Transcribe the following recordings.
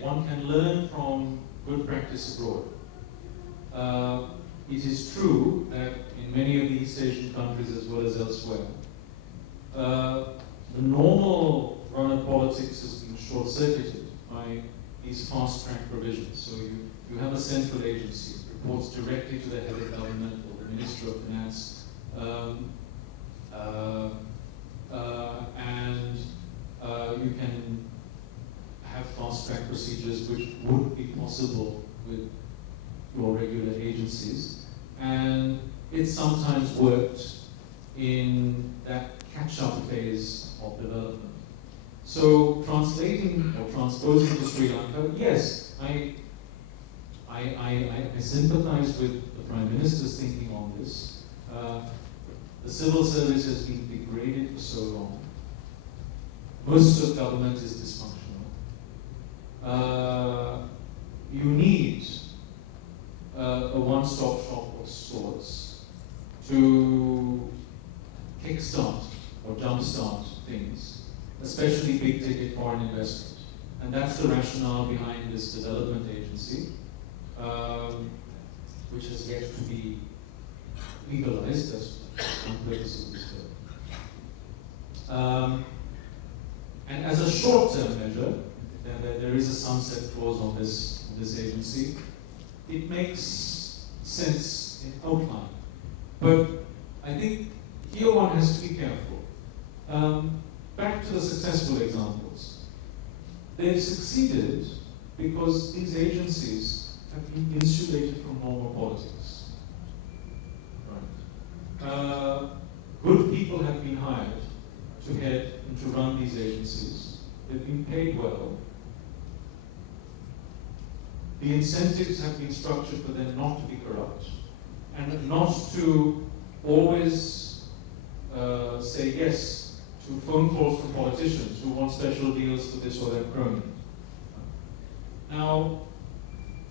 again, one can learn from good practice abroad. It is true that in many of the East Asian countries as well as elsewhere, the normal run of politics has been short-circuited by these fast-track provisions. So you have a central agency, it reports directly to the head of government or the Minister of Finance, and you can have fast-track procedures which would be possible with your regular agencies. And it sometimes worked in that catch-up phase of development. So translating or transposing to Sri Lanka, yes, I sympathize with the Prime Minister's thinking on this. The civil service has been degraded for so long. Most of government is dysfunctional. You need a one-stop shop of sorts to kickstart or jumpstart things, especially big-ticket foreign investment. And that's the rationale behind this development agency, which has yet to be legalized. That's one purpose of this bill. And as a short-term measure, there is a sunset clause on this agency. It makes sense in outline. But I think here one has to be careful. Back to the successful examples. They've succeeded because these agencies have been insulated from normal politics. Right. Good people have been hired to head and to run these agencies. They've been paid well. The incentives have been structured for them not to be corrupt and not to always say yes to phone calls from politicians who want special deals for this or that crony. Now,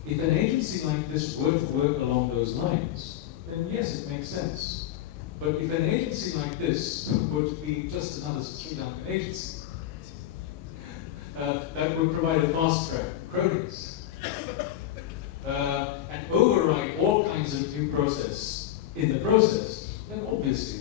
if an agency like this were to work along those lines, then yes, it makes sense. But if an agency like this were to be just another Sri Lankan agency, that would provide a fast track for cronies. And override all kinds of due process in the process, then obviously